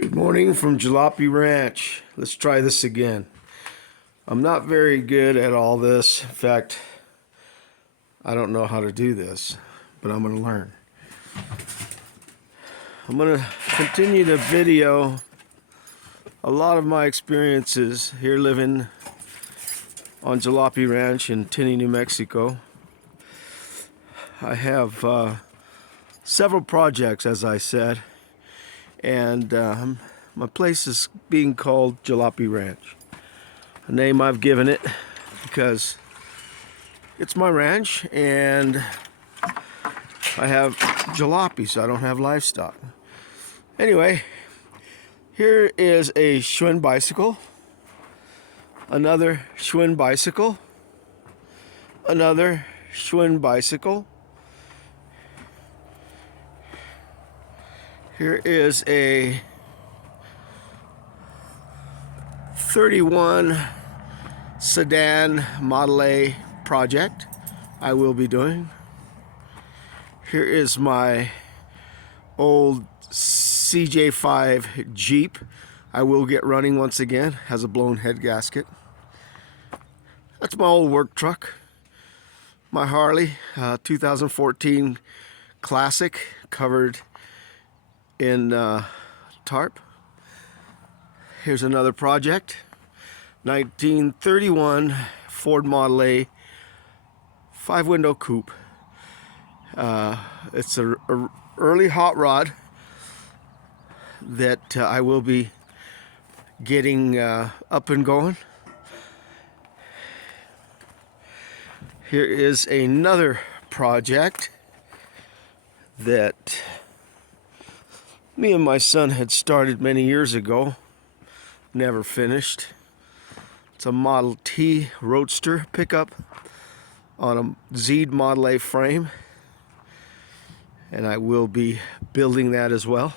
Good morning from Jalopy Ranch. Let's try this again. I'm not very good at all this. In fact, I don't know how to do this, but I'm going to learn. I'm going to continue to video a lot of my experiences here living on Jalopy Ranch in Tinney, New Mexico. I have several projects, as I said, and my place is being called Jalopy Ranch, a name I've given it because it's my ranch and I have jalopy, so I don't have livestock. Anyway, here is a Schwinn bicycle, another Schwinn bicycle, another Schwinn bicycle. Here is a 31 sedan Model A project I will be doing. Here is my old CJ5 Jeep I will get running once again. Has a blown head gasket. That's my old work truck. My Harley 2014 Classic, covered in tarp. Here's another project, 1931 Ford Model A 5-window coupe. It's a early hot rod that I will be getting up and going. Here is another project that me and my son had started many years ago, never finished. It's a Model T Roadster pickup on a Zed Model A frame, and I will be building that as well.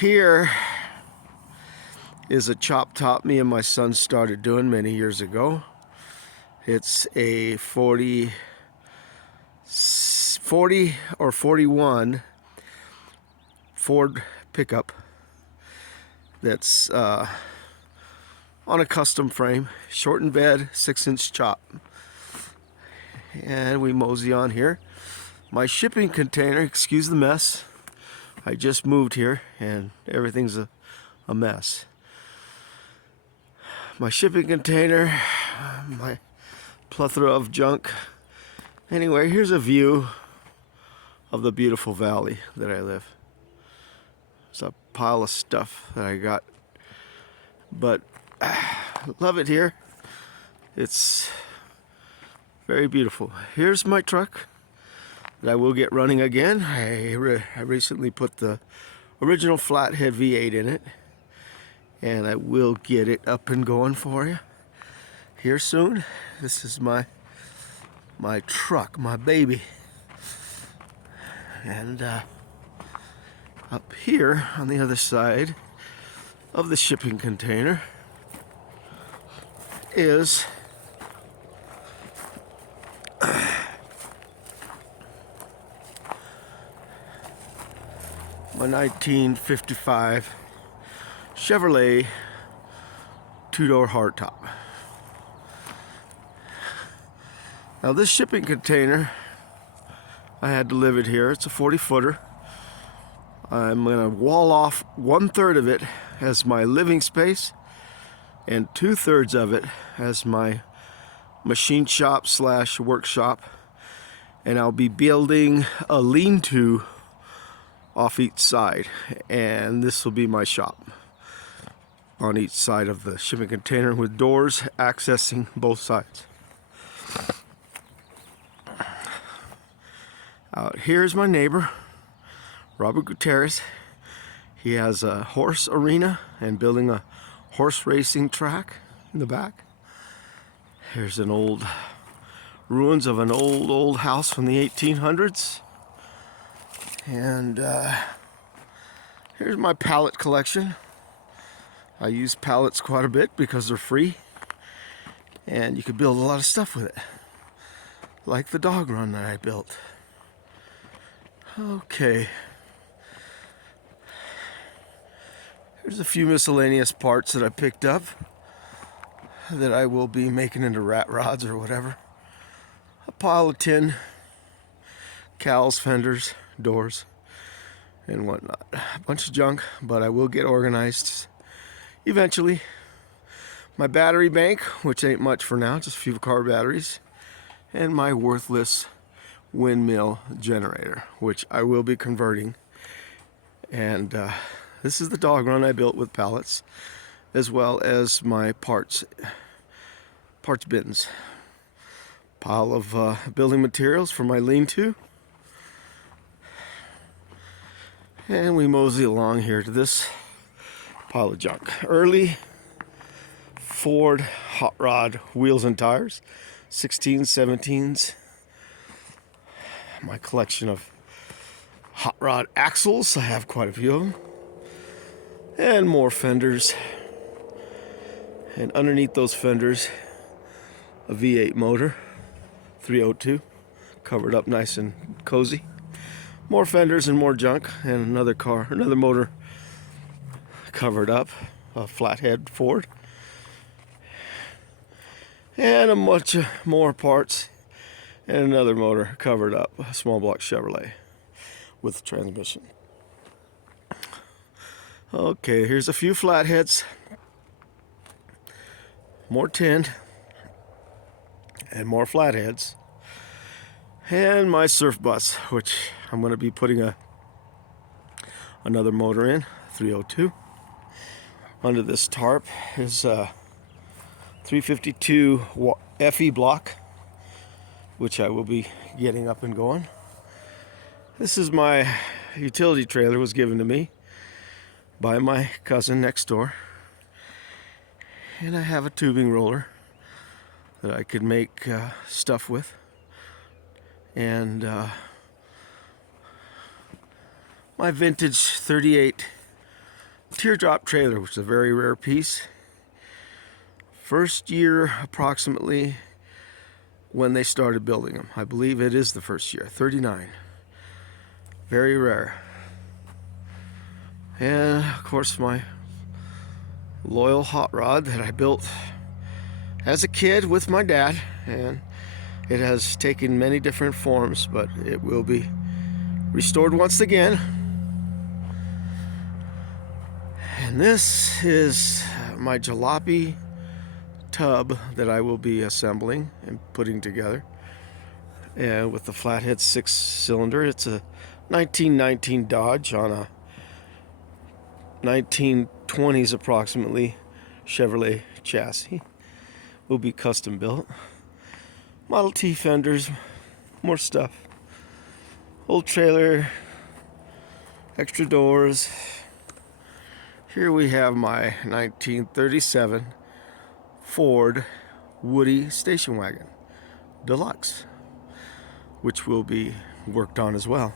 Here is a chop top me and my son started doing many years ago. It's a 40 or 41 Ford pickup that's on a custom frame, shortened bed, 6-inch chop. And we mosey on here. My shipping container, excuse the mess, I just moved here and everything's a mess. My shipping container, my plethora of junk. Anyway, here's a view of the beautiful valley that I live. It's a pile of stuff that I got, but love it here. It's very beautiful. Here's my truck that I will get running again. I recently put the original flathead V8 in it, and I will get it up and going for you here soon. This is my truck, my baby. And up here on the other side of the shipping container is my 1955 Chevrolet two-door hardtop. Now this shipping container, I had delivered here. It's a 40-footer. I'm going to wall off 1/3 of it as my living space and 2/3 of it as my machine shop / workshop. And I'll be building a lean-to off each side. And this will be my shop on each side of the shipping container with doors accessing both sides. Out here is my neighbor, Robert Gutierrez. He has a horse arena and building a horse racing track in the back. Here's an old ruins of an old house from the 1800s. And here's my pallet collection. I use pallets quite a bit because they're free and you can build a lot of stuff with it, like the dog run that I built. Okay. There's a few miscellaneous parts that I picked up that I will be making into rat rods or whatever. A pile of tin, cowls, fenders, doors, and whatnot. A bunch of junk, but I will get organized eventually. My battery bank, which ain't much for now, just a few car batteries, and my worthless windmill generator, which I will be converting. And this is the dog run I built with pallets, as well as my parts bins. Pile of building materials for my lean-to. And we mosey along here to this pile of junk. Early Ford hot rod wheels and tires, 16s, 17s. My collection of hot rod axles, I have quite a few of them. And more fenders. And underneath those fenders, a V8 motor, 302, covered up nice and cozy. More fenders and more junk, and another motor covered up, a flathead Ford. And a bunch of more parts, and another motor covered up, a small block Chevrolet with transmission. Okay, here's a few flatheads, more tin, and more flatheads, and my surf bus, which I'm going to be putting another motor in, 302. Under this tarp is a 352 FE block, which I will be getting up and going. This is my utility trailer, was given to me by my cousin next door. And I have a tubing roller that I could make stuff with. And my vintage 38 teardrop trailer, which is a very rare piece. First year approximately when they started building them. I believe it is the first year, 39. Very rare. And of course my loyal hot rod that I built as a kid with my dad, and it has taken many different forms, but it will be restored once again. And this is my jalopy tub that I will be assembling and putting together, and with the flathead 6-cylinder. It's a 1919 Dodge on a 1920s approximately Chevrolet chassis. Will be custom built. Model T fenders, more stuff. Old trailer, extra doors. Here we have my 1937 Ford Woody station wagon deluxe, which will be worked on as well.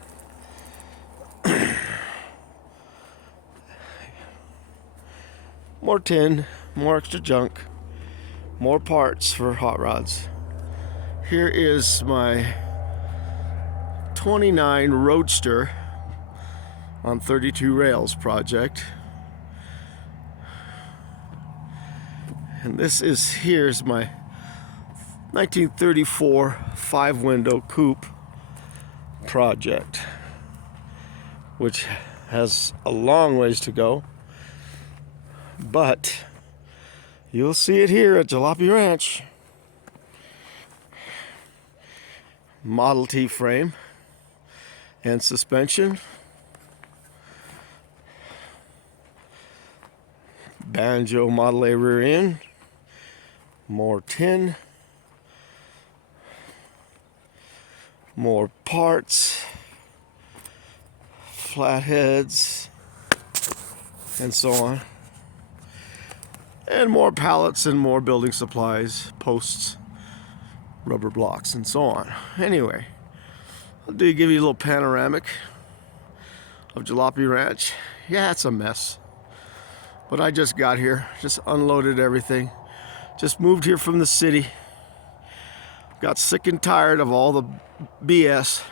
More tin, more extra junk, more parts for hot rods. Here is my 29 Roadster on 32 rails project. And here's my 1934 5-window coupe project, which has a long ways to go, but you'll see it here at Jalopy Ranch. Model T frame and suspension, banjo Model A rear end, more tin, more parts, flatheads, and so on, and more pallets and more building supplies, posts, rubber blocks, and so on. Anyway, I'll give you a little panoramic of Jalopy Ranch. Yeah, it's a mess, but I just got here, just unloaded everything, just moved here from the city, got sick and tired of all the BS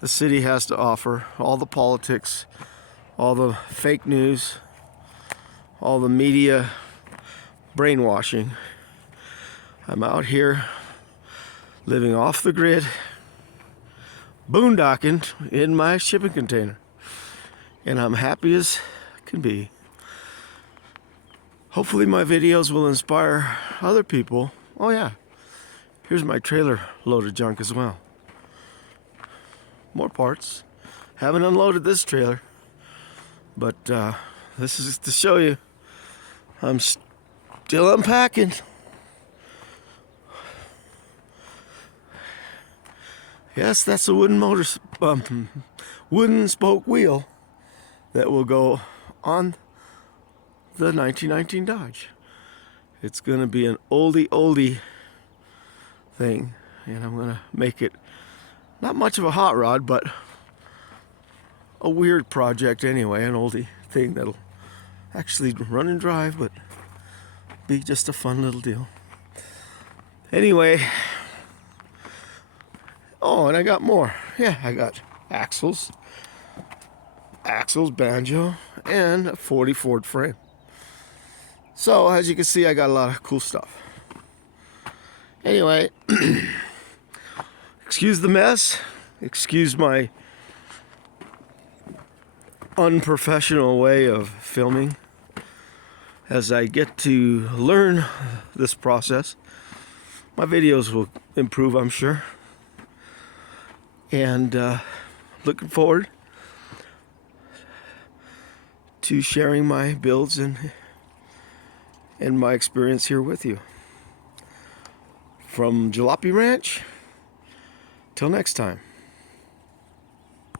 the city has to offer, all the politics, all the fake news, all the media brainwashing. I'm out here living off the grid, boondocking in my shipping container, and I'm happy as can be. Hopefully my videos will inspire other people. Oh yeah, here's my trailer load of junk as well. More parts. Haven't unloaded this trailer, but this is to show you I'm still unpacking. Yes, that's a wooden wooden spoke wheel that will go on the 1919 Dodge. It's gonna be an oldie thing, and I'm gonna make it not much of a hot rod, but a weird project anyway, an oldie thing that'll actually run and drive, but be just a fun little deal. Anyway, oh, and I got more. Yeah, I got axles, banjo, and a 40 Ford frame. So, as you can see, I got a lot of cool stuff. Anyway, excuse the mess, excuse my unprofessional way of filming. As I get to learn this process, my videos will improve, I'm sure. And looking forward to sharing my builds and my experience here with you. From Jalopy Ranch, till next time.